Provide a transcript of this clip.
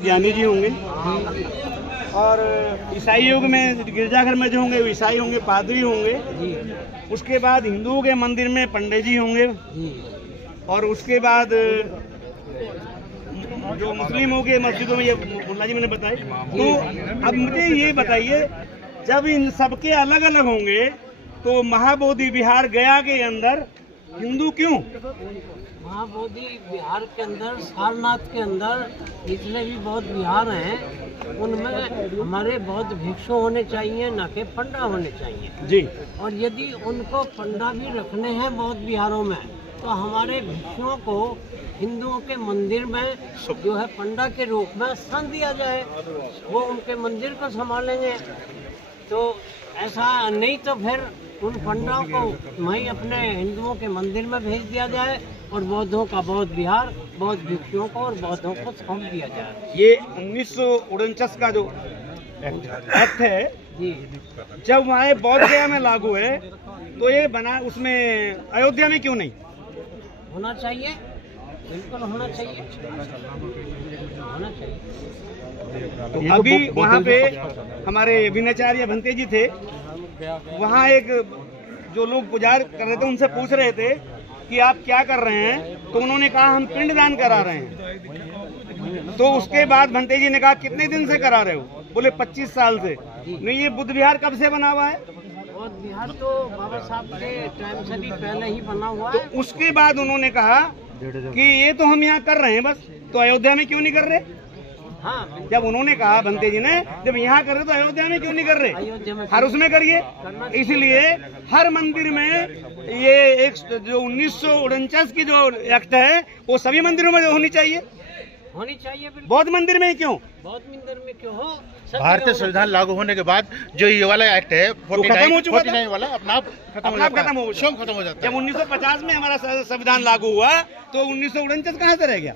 ज्ञानी जी होंगे और ईसाई युग में गिरजाघर में जो होंगे वो ईसाई होंगे, पादरी होंगे। उसके बाद हिंदुओं के मंदिर में पंडित जी होंगे और उसके बाद जो मुस्लिम हो गए मस्जिदों में ये मुल्ला जी मैंने बताए। तो अब मुझे ये बताइए, जब इन सबके अलग अलग होंगे तो महाबोधि विहार गया के अंदर हिंदू क्यों? महाबोधि विहार के अंदर, सारनाथ के अंदर जितने भी बौद्ध विहार हैं उनमें हमारे बौद्ध भिक्षु होने चाहिए, न कि पंडा होने चाहिए जी। और यदि उनको पंडा भी रखने हैं बौद्ध विहारों में तो हमारे भिक्षुओं को हिंदुओं के मंदिर में जो है पंडा के रूप में स्थान दिया जाए, वो उनके मंदिर को संभालेंगे। तो ऐसा नहीं तो फिर उन पंडाओं को वहीं अपने हिंदुओं के मंदिर में भेज दिया जाए और बौद्धों का बौद्ध विहार बौद्ध भिक्षुओं को और बौद्धों को सौंप दिया जाए। ये 1949 का जो एक्ट है जी, जब वहाँ बौद्ध गया में लागू है तो ये बना, उसमें अयोध्या में क्यों नहीं होना चाहिए? बिल्कुल होना चाहिए, होना चाहिए। तो अभी वहाँ पे हमारे विनयाचार्य भंते जी थे, वहाँ एक जो लोग पुजार कर रहे थे उनसे पूछ रहे थे कि आप क्या कर रहे हैं, तो उन्होंने कहा हम पिंडदान करा रहे हैं। तो उसके बाद भंते जी ने कहा कितने दिन से करा रहे हो? बोले 25 साल से। नहीं, ये बुद्ध विहार कब से बना हुआ है? बौद्ध विहार तो बाबा साहब के टाइम से भी पहले ही बना हुआ तो है। उसके बाद उन्होंने कहा कि ये तो हम यहाँ कर रहे हैं बस, तो अयोध्या में क्यों नहीं कर रहे? हाँ, जब उन्होंने कहा भंते जी ने, जब यहाँ कर रहे तो अयोध्या में क्यों नहीं कर रहे? अयोध्या में हर उसमें करिए। इसलिए हर मंदिर में ये एक जो 1949 की जो एक्ट है वो सभी मंदिरों में होनी चाहिए। होनी चाहिए बिल्कुल। बौद्ध मंदिर में क्यों? बौद्ध मंदिर में क्यों हो? भारतीय संविधान लागू होने के बाद जो ये वाला एक्ट है खत्म हो चुका था। 49 वाला अपना आप खत्म हो जाता है। जब 1950 में हमारा संविधान लागू हुआ तो 1949 कहाँ से रह गया?